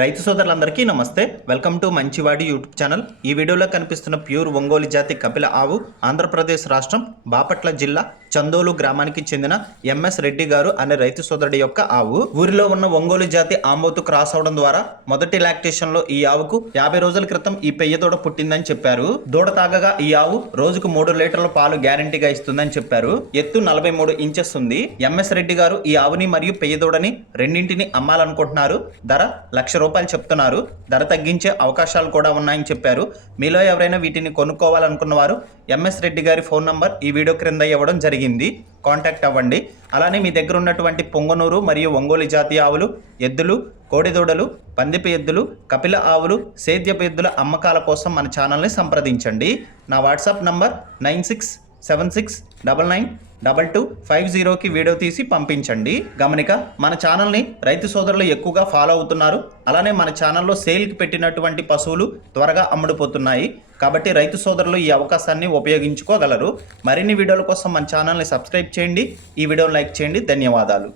రైతు సోదరులందరికీ నమస్తే. వెల్కమ్ టు మంచివాడి యూట్యూబ్ ఛానల్. ఈ వీడియోలో కనిపిస్తున్న ప్యూర్ ఒంగోలు జాతి కపిల ఆవు ఆంధ్రప్రదేశ్ రాష్ట్రం బాపట్ల జిల్లా చందోలు గ్రామానికి చెందిన ఎంఎస్ రెడ్డి గారు అనే రైతు సోదరుడి యొక్క ఆవు. ఊరిలో ఉన్న ఒంగోలు జాతి ఆంబోతు క్రాస్ అవడం ద్వారా మొదటి లాక్టేషన్ లో ఈ ఆవుకు 50 రోజుల క్రితం ఈ పెయ్య దూడ పుట్టిందని చెప్పారు. దూడ తాగగా ఈ ఆవు రోజుకు 3 లీటర్ల పాలు గ్యారంటీగా ఇస్తుందని చెప్పారు. ఎత్తు 43 ఇంచెస్ ఉంది. ఎంఎస్ రెడ్డి గారు ఈ ఆవుని మరియు పెయ్య దూడని రెండింటిని అమ్మాలనుకుంటున్నారు. ధర ₹1,00,000 చెప్తున్నారు. ధర తగ్గించే అవకాశాలు కూడా ఉన్నాయని చెప్పారు. మీలో ఎవరైనా వీటిని కొనుక్కోవాలనుకున్న వారు ఎంఎస్ రెడ్డి గారి ఫోన్ నంబర్ ఈ వీడియో క్రింద ఇవ్వడం జరిగింది. కాంటాక్ట్ అవ్వండి. అలానే మీ దగ్గర ఉన్నటువంటి పొంగనూరు మరియు ఒంగోలు జాతి ఆవులు, ఎద్దులు, కోడిదూడలు, పందిపి ఎద్దులు, కపిల ఆవులు, సేద్యపు ఎద్దుల అమ్మకాల కోసం మన ఛానల్ని సంప్రదించండి. నా వాట్సాప్ నంబర్ 9676992250కి వీడియో తీసి పంపించండి. గమనిక, మన ఛానల్ని రైతు సోదరులు ఎక్కువగా ఫాలో అవుతున్నారు. అలానే మన ఛానల్లో సేల్కి పెట్టినటువంటి పశువులు త్వరగా అమ్ముడుపోతున్నాయి. కాబట్టి రైతు సోదరులు ఈ అవకాశాన్ని ఉపయోగించుకోగలరు. మరిన్ని వీడియోల కోసం మన ఛానల్ని సబ్స్క్రైబ్ చేయండి. ఈ వీడియోని లైక్ చేయండి. ధన్యవాదాలు.